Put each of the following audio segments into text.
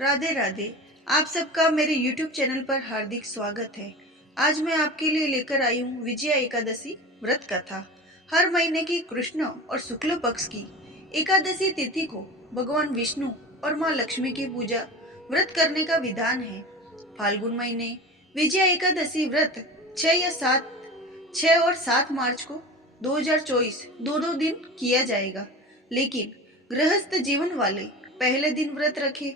राधे राधे। आप सबका मेरे YouTube चैनल पर हार्दिक स्वागत है। आज मैं आपके लिए लेकर आई हूँ विजया एकादशी व्रत कथा। हर महीने की कृष्ण और शुक्ल पक्ष की एकादशी तिथि को भगवान विष्णु और माँ लक्ष्मी की पूजा व्रत करने का विधान है। फाल्गुन महीने विजया एकादशी व्रत 6 और 7 मार्च को 2024 दोनों दिन किया जाएगा, लेकिन गृहस्थ जीवन वाले पहले दिन व्रत रखे।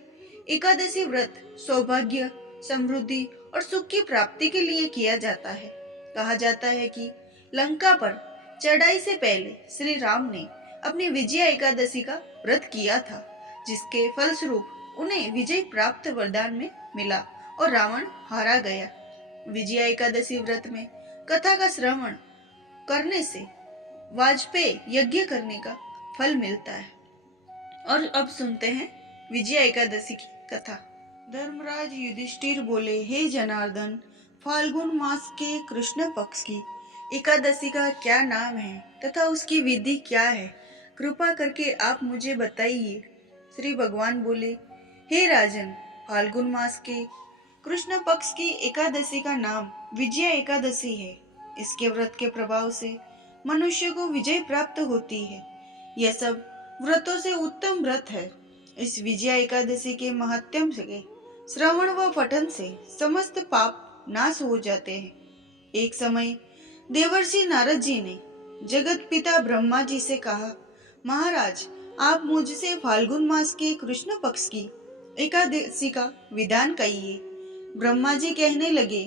एकादशी व्रत सौभाग्य, समृद्धि और सुख की प्राप्ति के लिए किया जाता है। कहा जाता है कि लंका पर चढ़ाई से पहले श्री राम ने अपनी विजया एकादशी का व्रत किया था, जिसके फलस्वरूप उन्हें विजय प्राप्त वरदान में मिला और रावण हारा गया। विजया एकादशी व्रत में कथा का श्रवण करने से वाजपेयी यज्ञ करने का फल मिलता है। और अब सुनते हैं विजया एकादशी की कथा। धर्मराज युधिष्ठिर बोले, हे जनार्दन, फाल्गुन मास के कृष्ण पक्ष की एकादशी का क्या नाम है तथा उसकी विधि क्या है? कृपा करके आप मुझे बताइए। श्री भगवान बोले, हे राजन, फाल्गुन मास के कृष्ण पक्ष की एकादशी का नाम विजया एकादशी है। इसके व्रत के प्रभाव से मनुष्य को विजय प्राप्त होती है। यह सब व्रतों से उत्तम व्रत है। इस विजया एकादशी के महत्म से श्रवण व पठन से समस्त पाप नाश हो जाते हैं। एक समय देवर्षि नारद जी ने जगत पिता ब्रह्मा जी से कहा, महाराज, आप मुझसे फाल्गुन मास के कृष्ण पक्ष की एकादशी का विधान कहिए। ब्रह्मा जी कहने लगे,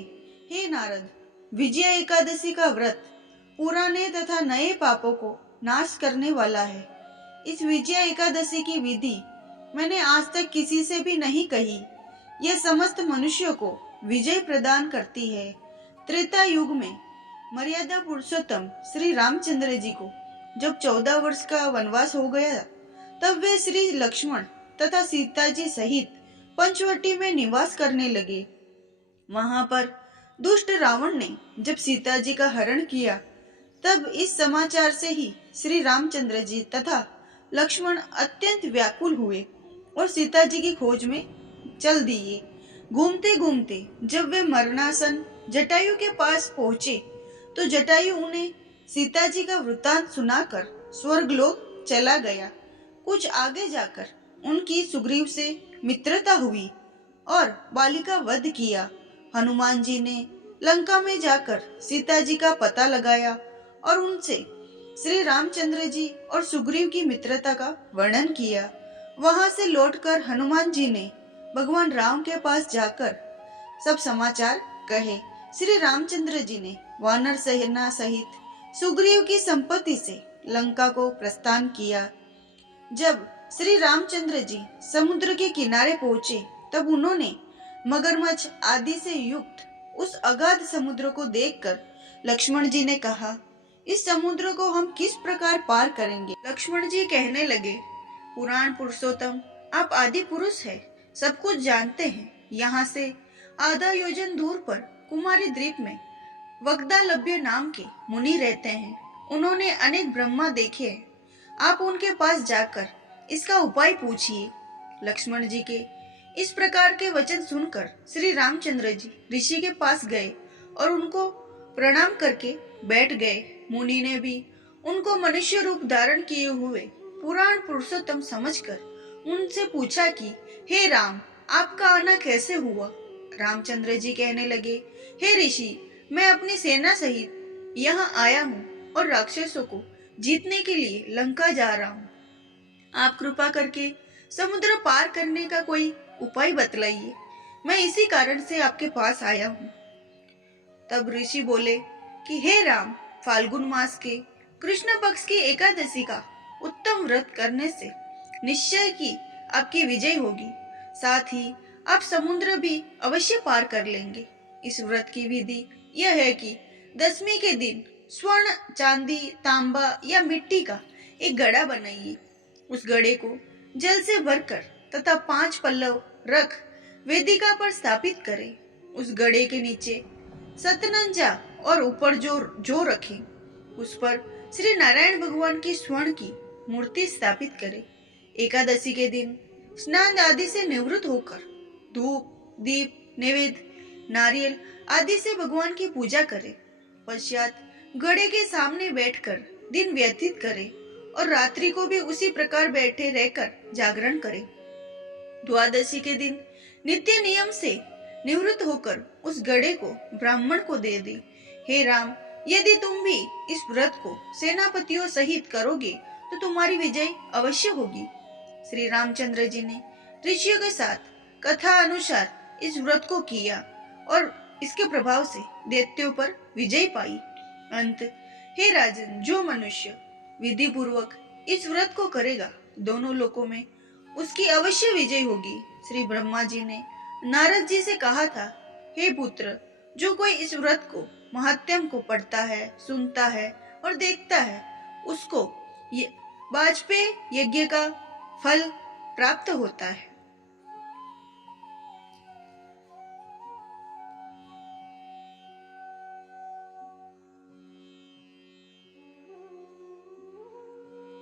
हे नारद, विजया एकादशी का व्रत पुराने तथा नए पापों को नाश करने वाला है। इस विजया एकादशी की विधि मैंने आज तक किसी से भी नहीं कही। यह समस्त मनुष्यों को विजय प्रदान करती है। त्रेता युग में मर्यादा पुरुषोत्तम श्री रामचंद्र जी को जब 14 वर्ष का वनवास हो गया, तब वे श्री लक्ष्मण तथा सीता जी सहित पंचवटी में निवास करने लगे। वहां पर दुष्ट रावण ने जब सीता जी का हरण किया, तब इस समाचार से ही श्री रामचंद्र जी तथा लक्ष्मण अत्यंत व्याकुल हुए और सीता जी की खोज में चल दिए। घूमते घूमते जब वे मरणासन जटायु के पास पहुंचे, तो जटायु उन्हें सीता जी का वृत्तांत सुनाकर स्वर्गलोक चला गया। कुछ आगे जाकर उनकी सुग्रीव से मित्रता हुई और बालिका वध किया। हनुमान जी ने लंका में जाकर सीता जी का पता लगाया और उनसे श्री रामचंद्र जी और सुग्रीव की मित्रता का वर्णन किया। वहां से लौटकर हनुमान जी ने भगवान राम के पास जाकर सब समाचार कहे। श्री रामचंद्र जी ने वानर सेना सहित सुग्रीव की संपत्ति से लंका को प्रस्थान किया। जब श्री रामचंद्र जी समुद्र के किनारे पहुंचे, तब उन्होंने मगरमच्छ आदि से युक्त उस अगाध समुद्र को देखकर लक्ष्मण जी ने कहा, इस समुद्र को हम किस प्रकार पार करेंगे? लक्ष्मण जी कहने लगे, पुराण पुरुषोत्तम, आप आदि पुरुष है, सब कुछ जानते हैं। यहाँ से आधा योजन दूर पर कुमारी द्वीप में वग्दालभ्य नाम के मुनि रहते हैं। उन्होंने अनेक ब्रह्मा देखे हैं। आप उनके पास जाकर इसका उपाय पूछिए। लक्ष्मण जी के इस प्रकार के वचन सुनकर श्री रामचंद्र जी ऋषि के पास गए और उनको प्रणाम करके बैठ गए। मुनि ने भी उनको मनुष्य रूप धारण किए हुए पुराण पुरुषोत्तम समझकर उनसे पूछा कि हे राम, आपका आना कैसे हुआ? रामचंद्र जी कहने लगे, हे ऋषि, मैं अपनी सेना सहित यहाँ आया हूँ और राक्षसों को जीतने के लिए लंका जा रहा हूँ। आप कृपा करके समुद्र पार करने का कोई उपाय बतलाइए। मैं इसी कारण से आपके पास आया हूँ। तब ऋषि बोले कि हे राम, फाल्गुन मास के कृष्ण पक्ष की एकादशी का उत्तम व्रत करने से निश्चय की आपकी विजय होगी। साथ ही आप समुद्र भी अवश्य पार कर लेंगे। इस व्रत की विधि यह है कि दशमी के दिन स्वर्ण, चांदी, तांबा या मिट्टी का एक घड़ा बनाइए। उस घड़े को जल से भरकर तथा 5 पल्लव रख वेदिका पर स्थापित करें। उस घड़े के नीचे सतनंजा और ऊपर जो रखें, उस पर श्री नारायण भगवान की स्वर्ण की मूर्ति स्थापित करें। एकादशी के दिन स्नान आदि से निवृत्त होकर धूप, दीप, नैवेद्य, नारियल आदि से भगवान की पूजा करे। पश्चात घड़े के सामने बैठकर दिन व्यतीत करे और रात्रि को भी उसी प्रकार बैठे रहकर जागरण करे। द्वादशी के दिन नित्य नियम से निवृत्त होकर उस घड़े को ब्राह्मण को दे दे। हे राम, यदि तुम भी इस व्रत को सेनापतियों सहित करोगे तो तुम्हारी विजय अवश्य होगी। श्री रामचंद्र जी ने ऋषियों के साथ कथा अनुसार इस व्रत को किया और इसके प्रभाव से दैत्यों पर विजय पाई। अंत, हे राजन, जो मनुष्य विधि पूर्वक इस व्रत को करेगा दोनों लोकों में उसकी अवश्य विजय होगी। श्री ब्रह्मा जी ने नारद जी से कहा था, हे पुत्र, जो कोई इस व्रत को महात्म्य को पढ़ता है, सुनता है और देखता है, उसको वाजपेय यज्ञ का फल प्राप्त होता है।